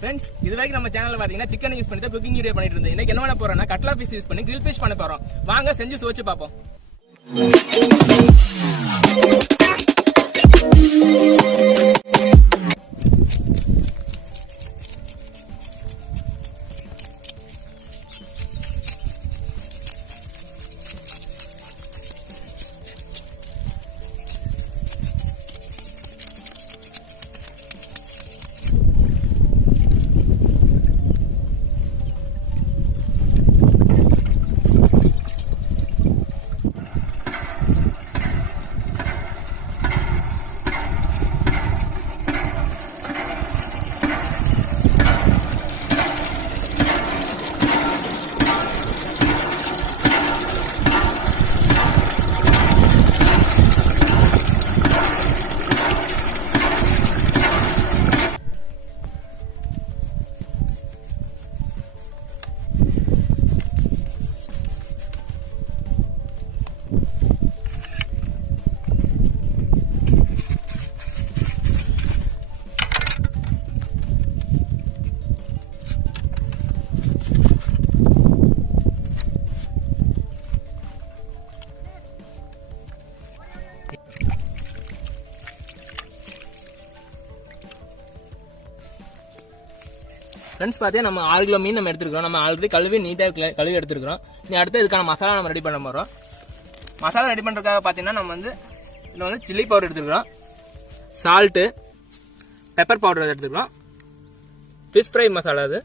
Friends, இது வரைக்கும் நம்ம சேனல்ல பாத்தீங்கன்னா சிக்கன் யூஸ் பண்ணி தான் குக்கிங் வீடியோ பண்ணிட்டு இருந்தோம். இன்னைக்கு என்ன பண்ண போறோம்னா கட்லா ஃபிஷ் யூஸ் பண்ணி கிரில் ஃபிஷ் பண்ண போறோம். வாங்க செஞ்சு சுவைச்சு பார்ப்போம். ஃப்ரெண்ட்ஸ், பார்த்தீங்கன்னா நம்ம 6 கிலோ மீன் நம்ம எடுத்துருக்கோம். நம்ம ஆல்ரெடி கழுவி நீட்டாக கழுவி எடுத்துருக்கிறோம். நீ அடுத்து இதுக்கான மசாலா நம்ம ரெடி பண்ண போகிறோம். மசாலா ரெடி பண்ணுறதுக்காக பார்த்தீங்கன்னா நம்ம இதில் வந்து சில்லி பவுடர் எடுத்துருக்கிறோம், சால்ட்டு, பெப்பர் பவுடர் எடுத்துக்கிறோம், ஃபிஷ் ஃப்ரை மசாலா, இது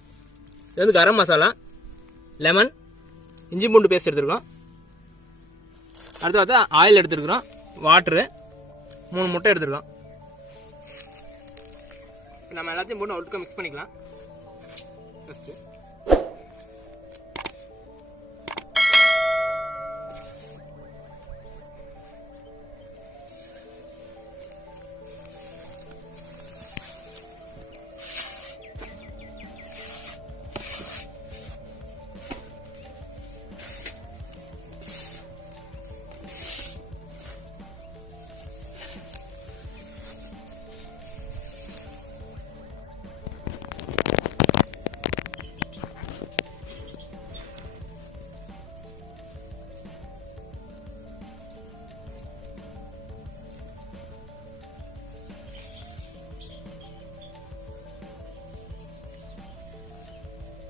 வந்து கரம் மசாலா, லெமன், இஞ்சி பூண்டு பேஸ்ட் எடுத்துருக்கோம். அடுத்து பார்த்தா ஆயில் எடுத்துருக்கிறோம், வாட்ரு, 3 முட்டை எடுத்துருக்கோம். நம்ம எல்லாத்தையும் போட்டு ஒட்டுக்க மிக்ஸ் பண்ணிக்கலாம். ஃபர்ஸ்ட்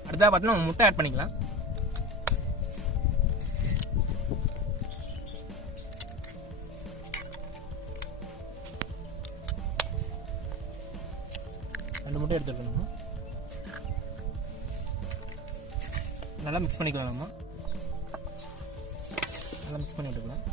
அடுத்தா பார்த்தீங்கன்னா முட்டை ஆட் பண்ணிக்கலாம். ரெண்டு முட்டை எடுத்துக்கணும். நல்லா மிக்ஸ் பண்ணிக்கலாம். நம்ம நல்லா மிக்ஸ் பண்ணி எடுத்துக்கலாம்.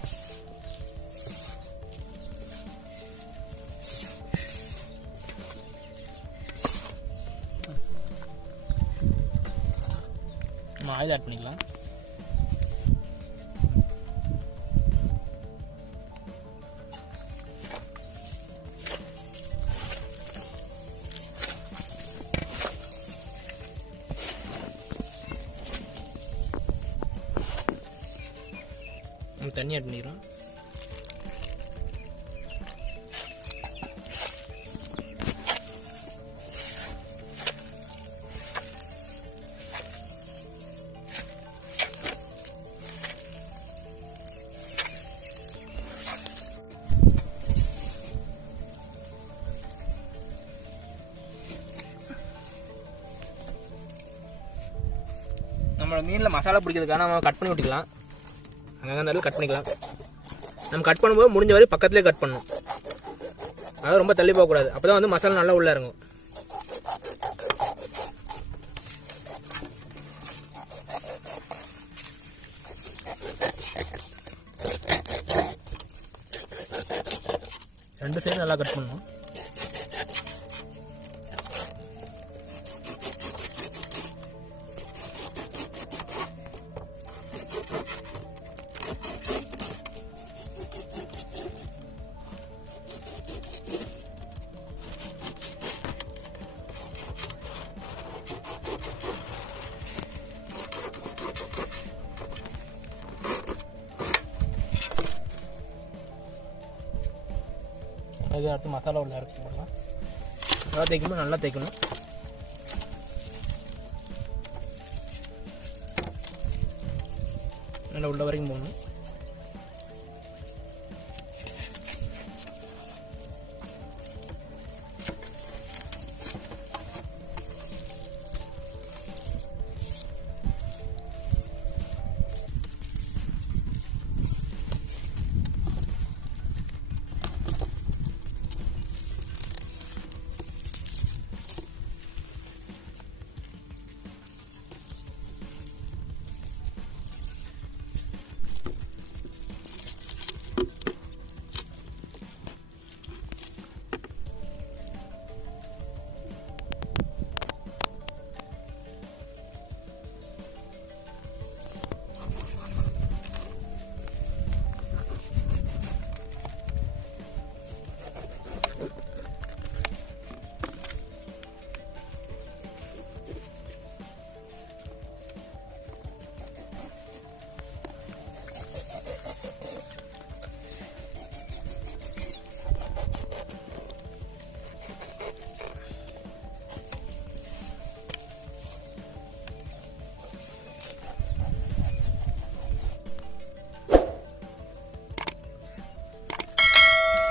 நம்ம ஆயில் ஆட் பண்ணிக்கலாம். நம்ம தண்ணி ஆட் பண்ணிக்கிறோம். நம்ம மீனில் மசாலா பிடிக்கிறதுக்காக நம்ம கட் பண்ணி விட்டுக்கலாம். அங்கங்கே இருந்தாலும் கட் பண்ணிக்கலாம். நம்ம கட் பண்ணும்போது முடிஞ்ச வரை பக்கத்துலேயே கட் பண்ணணும். அதாவது ரொம்ப தள்ளி போகக்கூடாது. அப்போ தான் வந்து மசாலா நல்லா உள்ளே இறங்கும். ரெண்டு சைடு நல்லா கட் பண்ணணும். இது அடுத்து மசாலா உள்ள இறக்கி போடலாம். நல்லா தேய்க்கணும், நல்லா தேய்க்கணும். நல்லா உள்ள வரைக்கும் போகணும்.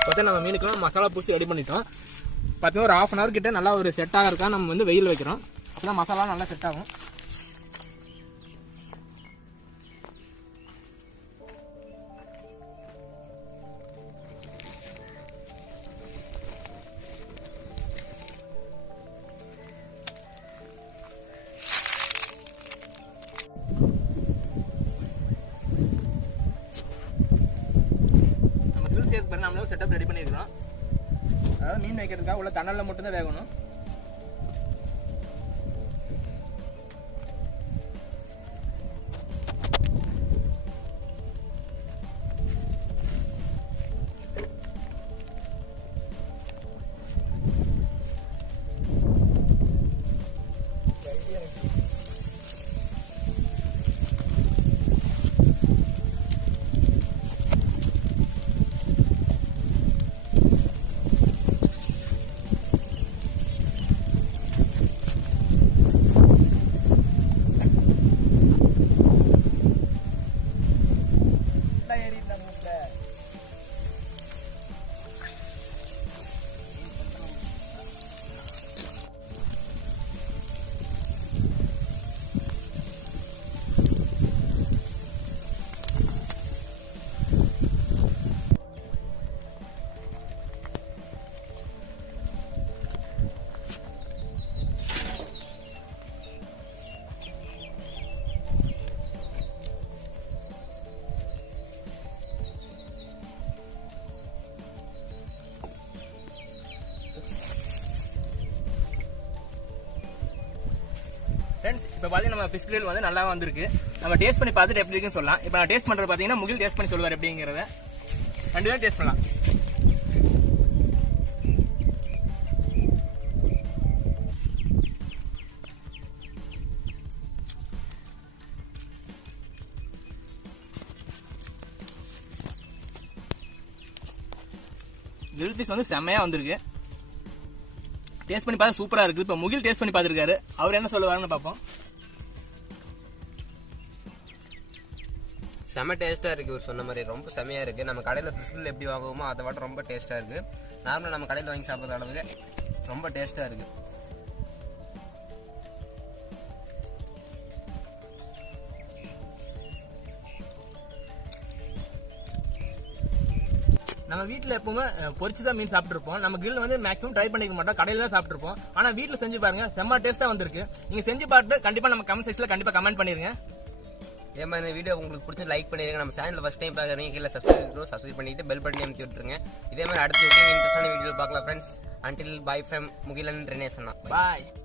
பார்த்தா நம்ம மீனுக்கெல்லாம் மசாலா பூசி ரெடி பண்ணிட்டோம். பார்த்தீங்கன்னா ஒரு 1/2 hour கிட்ட நல்லா ஒரு செட்டாக இருக்கா நம்ம வந்து வெயில் வைக்கிறோம். அப்போ மசாலா நல்லா செட் ஆகும். நம்மளே செட்டப் ரெடி பண்ணிருக்கோம். அதாவது மீன் வைக்கிறதுக்காக உள்ள தணல்ல மட்டும் தான் வேகணும். ஃப்ரெண்ட்ஸ் இப்போ பார்த்தீங்கன்னா நம்ம ஃபிஷ் கிரில் வந்து நல்லா வந்திருக்கு. நம்ம டேஸ்ட் பண்ணி பார்த்துட்டு எப்படி இருக்குன்னு சொல்லலாம். இப்போ நான் டேஸ்ட் பண்ணுறது பார்த்தீங்கன்னா முகில் டேஸ்ட் பண்ணி சொல்லுவார் எப்படிங்கிறத 2 பேரும் டேஸ்ட் பண்ணலாம். கிரில் ஃபிஷ் வந்து செம்மையாக வந்திருக்கு. டேஸ்ட் பண்ணி பார்த்தா சூப்பராக இருக்குது. இப்போ முகில் டேஸ்ட் பண்ணி பார்த்துருக்காரு. அவர் என்ன சொல்லுவாருன்னு பார்ப்போம். செம்ம டேஸ்ட்டாக இருக்குது. ஒரு சொன்ன மாதிரி ரொம்ப செம்மையாக இருக்குது. நம்ம கடையில் ஃபிஷ் கிரில் எப்படி வாங்குவோமோ அதை விட ரொம்ப டேஸ்ட்டாக இருக்குது. நார்மலாக நம்ம கடையில் வாங்கி சாப்பிட்ற அளவுக்கு ரொம்ப டேஸ்ட்டாக இருக்குது. நம்ம வீட்டில் எப்பவுமே பொரிச்சு தான் மீன் சாப்பிட்டுருப்போம். நம்ம கிரில் வந்து மேக்ஸிமம் ட்ரை பண்ணிக்க மாட்டோம், கடையில் தான் சாப்பிட்டுருப்போம். ஆனால் வீட்டில் செஞ்சு பாருங்க, செம்ம டேஸ்ட்டாக வந்திருக்கு. நீங்கள் செஞ்சு பார்த்து கண்டிப்பாக நம்ம கமெண்ட் செக்ஷனில் கண்டிப்பாக கமெண்ட் பண்ணிருங்க. இதே மாதிரி இந்த வீடியோ உங்களுக்கு பிடிச்சி லைக் பண்ணிடுங்க. நம்ம சேனலில் ஃபஸ்ட் டைம் பார்க்குறீங்க கீழே சப்ஸ்கிரைப் பண்ணிட்டு பெல் பட்டனை அமைத்து விட்டுருங்க. இதே மாதிரி அடுத்த இன்ட்ரெஸ்டான வீடியோ பார்க்கலாம் friends. Until bye from Mugilan Renesana. Bye.